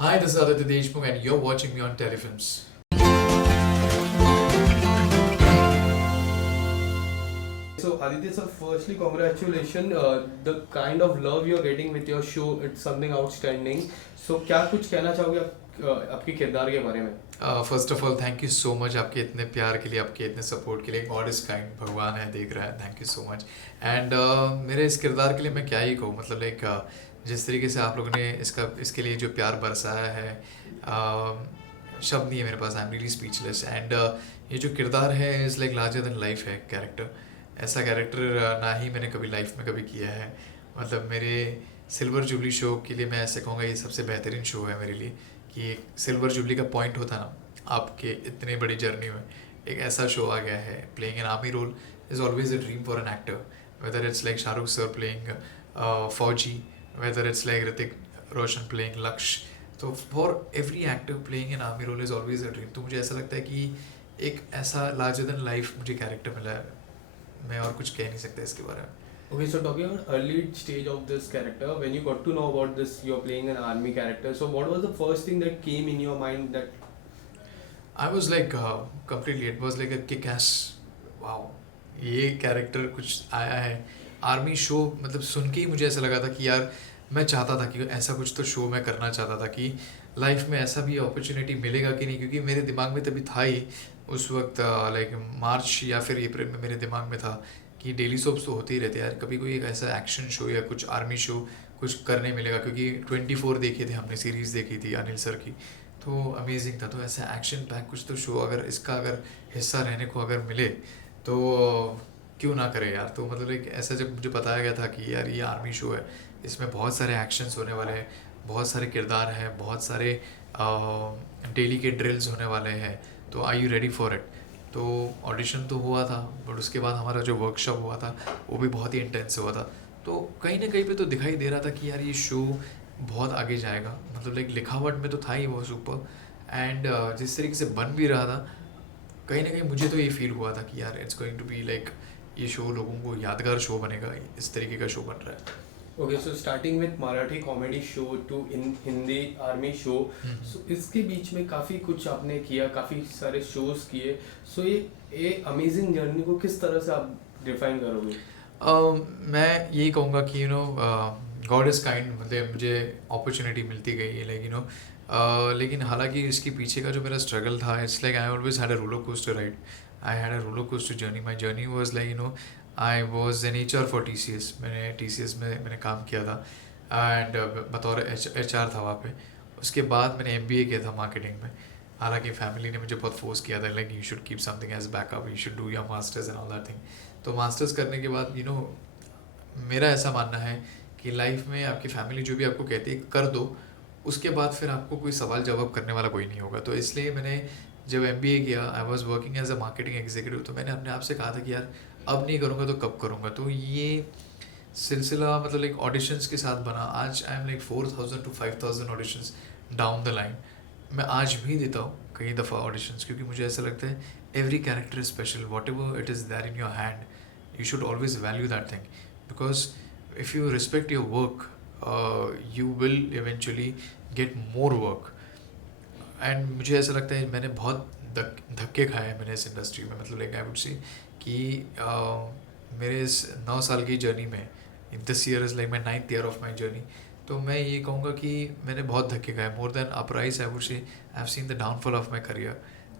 Hi, this is Aditya Deshmukh, and you're watching me on Telefilms. So Aditya sir, firstly congratulations. The kind of love you're getting with your show, it's something outstanding. So क्या कुछ कहना चाहोगे आप आपके किरदार के बारे में? First of all thank you so much आपके इतने प्यार के लिए, आपके इतने सपोर्ट के लिए. गॉड इज़ काइंड, भगवान है, देख रहा है. Thank you so much. And मेरे इस किरदार के लिए मैं क्या ही कहूँ, मतलब लाइक जिस तरीके से आप लोगों ने इसके लिए जो प्यार बरसाया है, शब्द नहीं है मेरे पास. I am really speechless. And ये जो किरदार है is like larger than life है. कैरेक्टर, ऐसा कैरेक्टर ना ही मैंने कभी लाइफ में कभी किया है. मतलब मेरे सिल्वर जुबली शो के लिए मैं ऐसे कहूँगा ये सबसे बेहतरीन शो है मेरे लिए. कि एक सिल्वर जुबली का पॉइंट होता ना आपके इतने बड़ी जर्नी में, एक ऐसा शो आ गया है. Playing an army role is always a dream for an actor, whether it's like Shahrukh sir playing Fauji, whether it's like Hrithik Roshan playing Lakshya. तो for every actor playing an army role is always a dream. तो मुझे ऐसा लगता है कि एक ऐसा larger than life मुझे कैरेक्टर मिला है. मैं और कुछ कह नहीं सकता इसके बारे में. Okay, so talking about early stage of this character, when you got to know about this, you're playing an army character. So what was the first thing that came in your mind that? I was like completely, it was like a kick-ass, wow, ये character कुछ आया है. Army show मतलब सुन के ही मुझे ऐसा लगा था कि यार मैं चाहता था कि ऐसा कुछ तो शो मैं करना चाहता था कि लाइफ में ऐसा भी अपॉर्चुनिटी मिलेगा कि नहीं. क्योंकि मेरे दिमाग में तभी था ही उस वक्त, लाइक मार्च या फिर अप्रैल में मेरे दिमाग में था कि डेली सोप्स तो होते ही रहते हैं यार, कभी कोई एक ऐसा एक्शन शो या कुछ आर्मी शो कुछ करने मिलेगा. क्योंकि 24 देखे थे हमने, सीरीज़ देखी थी अनिल सर की, तो अमेजिंग था. तो ऐसा एक्शन पैक कुछ तो शो अगर इसका अगर हिस्सा रहने को अगर मिले तो क्यों ना करे यार. तो मतलब एक ऐसा जब मुझे बताया गया था कि यार ये आर्मी शो है, इसमें बहुत सारे एक्शंस होने वाले हैं, बहुत सारे किरदार हैं, बहुत सारे डेली के ड्रिल्स होने वाले हैं, तो are you ready for it. तो ऑडिशन तो हुआ था, बट उसके बाद हमारा जो वर्कशॉप हुआ था वो भी बहुत ही इंटेंस हुआ था. तो कहीं ना कहीं पे तो दिखाई दे रहा था कि यार ये शो बहुत आगे जाएगा. मतलब लाइक लिखावट में तो था ही वो सुपर. एंड जिस तरीके से बन भी रहा था, कहीं ना कहीं मुझे तो ये फील हुआ था कि यार it's going to be like ये शो लोगों को यादगार शो बनेगा. इस तरीके का शो बन रहा है. Okay, so starting with Marathi comedy show to in Hindi army show, so इसके बीच में काफ़ी कुछ आपने किया, काफ़ी सारे shows किए. So ये amazing journey को किस तरह से आप define करोगे? मैं यही कहूँगा कि गॉड इज़ काइंड. मतलब मुझे अपॉर्चुनिटी मिलती गई है, लाइक लेकिन हालांकि इसके पीछे का जो मेरा स्ट्रगल था, it's like I always had a roller coaster ride. I had a roller coaster journey. My journey was like I was an HR for TCS. मैंने TCS में मैंने काम किया था एंड बतौर HR था वहाँ पे. उसके बाद मैंने MBA किया था मार्केटिंग में. हालांकि फैमिली ने मुझे बहुत फोर्स किया था, like you should keep something as backup, you should do your masters and all that thing. तो मास्टर्स करने के बाद मेरा ऐसा मानना है कि लाइफ में आपकी फैमिली जो भी आपको कहती है कर दो, उसके बाद फिर आपको कोई सवाल जवाब करने वाला कोई नहीं होगा. तो इसलिए मैंने जब MBA किया, I was working as a marketing executive, तो मैंने अपने आप से कहा था कि यार अब नहीं करूँगा तो कब करूँगा. तो ये सिलसिला मतलब लाइक ऑडिशंस के साथ बना. आज I am like 4000 to 5000 auditions down the line. मैं आज भी देता हूँ कई दफ़ा ऑडिशंस, क्योंकि मुझे ऐसा लगता है every character is special. Whatever it is there in your hand, you should always value that thing. Because if you respect your work, you will eventually get more work. And मुझे ऐसा लगता है मैंने बहुत धक्के खाए हैं मैंने इस इंडस्ट्री में. मतलब लाइक आई वुड से कि मेरे इस 9 साल की जर्नी में, this year is like my 9th year of my journey. तो मैं ये कहूँगा कि मैंने बहुत धक्के खाए, more than अपराइज. I would say I have seen the downfall of my career.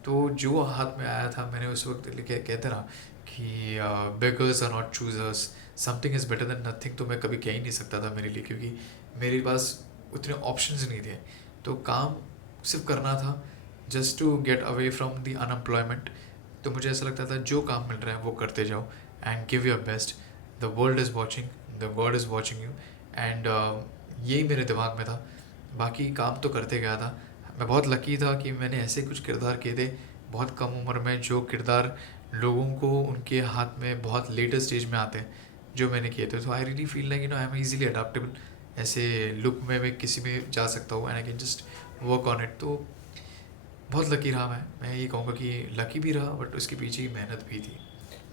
तो जो हाथ में आया था मैंने उस वक्त कहते ना कि beggars are not choosers, something is better than nothing. तो मैं कभी कह ही नहीं सकता था मेरे लिए, क्योंकि मेरे पास उतने ऑप्शंस नहीं थे. तो काम सिर्फ करना था just to get away from the unemployment. तो मुझे ऐसा लगता था जो काम मिल रहा है वो करते जाओ and give your best. The world is watching, the God is watching you. And यही मेरे दिमाग में था. बाकी काम तो करते गया था. मैं बहुत लकी था कि मैंने ऐसे कुछ किरदार किए थे बहुत कम उम्र में, जो किरदार लोगों को उनके हाथ में बहुत लेटर स्टेज में आते हैं, जो मैंने किए थे. तो I really feel like I am easily adaptable. ऐसे लुक में मैं किसी में जा सकता हूँ and I can just work on it. तो बहुत लकी रहा. मैं ये कहूँगा कि लकी भी रहा, बट उसके पीछे की मेहनत भी थी.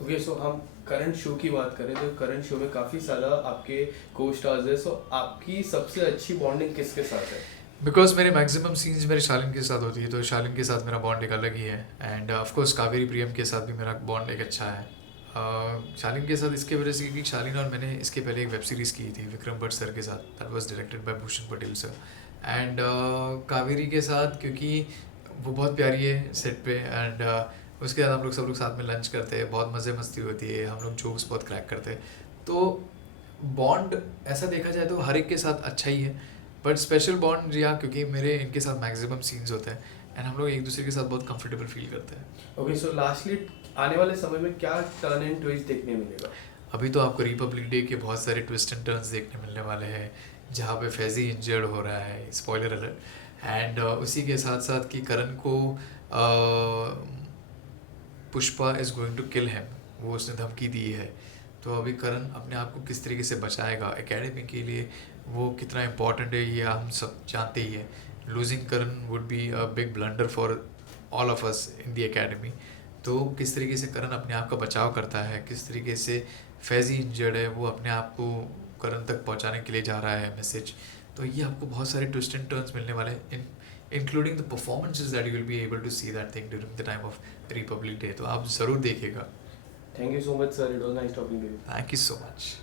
ओके, सो हम करंट शो की बात करें तो करंट शो में काफ़ी सारा आपके को स्टार्स है. सो आपकी सबसे अच्छी बॉन्डिंग किसके साथ है? बिकॉज मेरे मैक्सिमम सीन्स मेरे शालिन के साथ होती है, तो शालिन के साथ मेरा बॉन्ड एक अलग ही है। एंड ऑफ कोर्स कावेरी प्रियम के साथ भी मेरा बॉन्ड एक अच्छा है। शालिन के साथ इसके वजह से क्योंकि शालिन और मैंने इसके पहले एक वेब सीरीज़ की थी विक्रम भट्ट सर के साथ, that was directed by Bhushan Patel sir. And Kaveri के साथ क्योंकि वो बहुत प्यारी है सेट पे। एंड उसके बाद हम लोग सब लोग साथ में लंच करते हैं, बहुत मज़े मस्ती होती है, हम लोग जोक्स बहुत क्रैक करते हैं। तो बॉन्ड ऐसा देखा जाए तो हर एक के साथ अच्छा ही है, बट स्पेशल बॉन्ड या क्योंकि मेरे इनके साथ मैक्सिमम सीन्स होते हैं एंड हम लोग एक दूसरे के साथ बहुत कंफर्टेबल फील करते हैं। ओके, सो लास्टली आने वाले समय में क्या टर्न एंड ट्विस्ट देखने मिलेगा? अभी तो आपको रिपब्लिक डे के बहुत सारे ट्विस्ट एंड टर्न्स देखने मिलने वाले हैं, जहाँ पे फैज़ी इंजर्ड हो रहा है, स्पॉइलर अलर्ट। एंड उसी के साथ साथ कि करण को Pushpa is going to kill him, वो उसने धमकी दी है। तो अभी करण अपने आप को किस तरीके से बचाएगा एकेडमी के लिए, वो कितना इम्पोर्टेंट है ये हम सब जानते ही है। Losing Karan would be a big blunder for all of us in the academy. तो किस तरीके से करण अपने आप का बचाव करता है, किस तरीके से फैज़ी इंजर्ड है, वो अपने आप को करण तक पहुंचाने के लिए जा रहा है मैसेज। तो ये आपको बहुत सारे ट्विस्ट एंड टर्न्स मिलने वाले हैं, including the performances that you will be able to see that thing during the time of Republic Day. तो आप ज़रूर देखिएगा। Thank you so much sir, it was nice talking to you. Thank you so much.